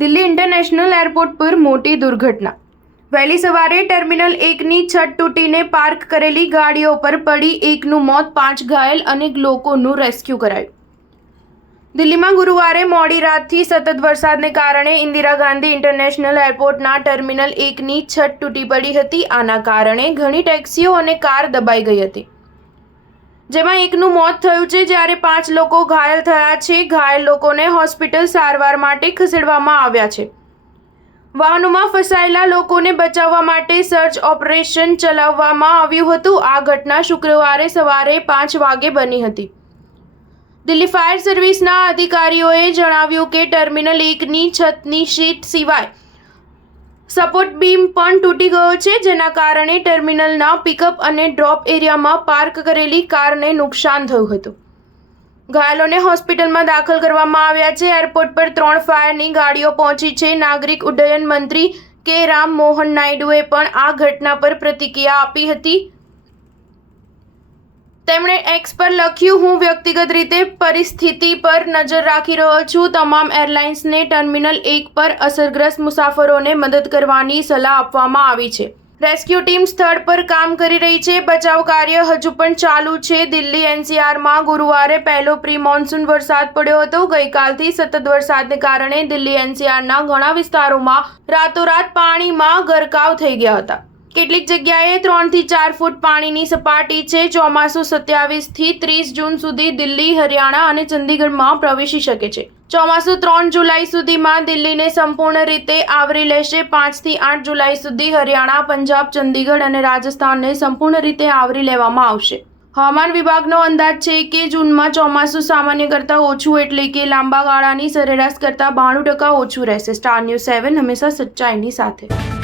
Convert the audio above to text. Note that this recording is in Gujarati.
દિલ્હી ઇન્ટરનેશનલ એરપોર્ટ પર મોટી દુર્ઘટના। વહેલી સવારે ટર્મિનલ 1ની છત તૂટીને પાર્ક કરેલી ગાડીઓ પર પડી એકનું મોત, 5 ઘાયલ અને લોકોનું રેસ્ક્યુ કરાયું। દિલ્હીમાં ગુરુવારે મોડી રાતથી સતત વરસાદને કારણે ઇન્દિરા ગાંધી ઇન્ટરનેશનલ એરપોર્ટના ટર્મિનલ 1ની છત તૂટી પડી હતી। આના કારણે ઘણી ટેક્સીઓ અને કાર દબાઈ ગઈ હતી, જેમાં એકનું મોત થયું છે જ્યારે 5 લોકો ઘાયલ થયા છે। ઘાયલ લોકોને હોસ્પિટલ સારવાર માટે ખસેડવામાં આવ્યા છે। વાહનોમાં ફસાયેલા લોકોને બચાવવા માટે સર્ચ ઓપરેશન ચલાવવામાં આવ્યું હતું। આ ઘટના શુક્રવારે સવારે 5 વાગે બની હતી। દિલ્હી ફાયર સર્વિસના અધિકારીઓએ જણાવ્યું કે ટર્મિનલ 1ની છતની શીટ સિવાય સપોર્ટ બીમ પણ તૂટી ગયો છે, જેના કારણે ટર્મિનલના પિકઅપ અને ડ્રોપ એરિયામાં પાર્ક કરેલી કારને નુકસાન થયું હતું। ઘાયલોને હોસ્પિટલમાં દાખલ કરવામાં આવ્યા છે। એરપોર્ટ પર 3 ફાયરની ગાડીઓ પહોંચી છે। નાગરિક ઉડ્ડયન મંત્રી કે. રામ મોહન નાયડુએ પણ આ ઘટના પર પ્રતિક્રિયા આપી હતી। તેમણે એક્સ પર લખ્યું, હું વ્યક્તિગત રીતે પરિસ્થિતિ પર નજર રાખી રહ્યો છું। તમામ એરલાઇન્સને ટર્મિનલ 1 પર અસરગ્રસ્ત મુસાફરોને મદદ કરવાની સલાહ આપવામાં આવી છે। રેસ્ક્યુ ટીમ સ્થળ પર કામ કરી રહી છે। બચાવ કાર્ય હજુ પણ ચાલુ છે। દિલ્હી એનસીઆરમાં ગુરુવારે પહેલો પ્રી મોન્સૂન વરસાદ પડ્યો હતો। ગઈકાલથી સતત વરસાદને કારણે દિલ્હી એનસીઆરના ઘણા વિસ્તારોમાં રાતોરાત પાણીમાં ગરકાવ થઈ ગયા હતા। કેટલીક જગ્યાએ 3 થી 4 ફૂટ પાણીની સપાટી છે। ચોમાસું 27 થી 30 જૂન સુધી દિલ્હી, હરિયાણા અને ચંદીગઢમાં પ્રવેશી શકે છે। ચોમાસું 3 જુલાઈ સુધીમાં દિલ્હીને સંપૂર્ણ રીતે આવરી લેશે। 5 થી 8 જુલાઈ સુધી હરિયાણા, પંજાબ, ચંદીગઢ અને રાજસ્થાનને સંપૂર્ણ રીતે આવરી લેવામાં આવશે। હવામાન વિભાગનો અંદાજ છે કે જૂનમાં ચોમાસું સામાન્ય કરતાં ઓછું એટલે કે લાંબા ગાળાની સરેરાશ કરતાં 92% ઓછું રહેશે। સ્ટાર ન્યૂઝ 7 હંમેશા સચ્ચાઈની સાથે।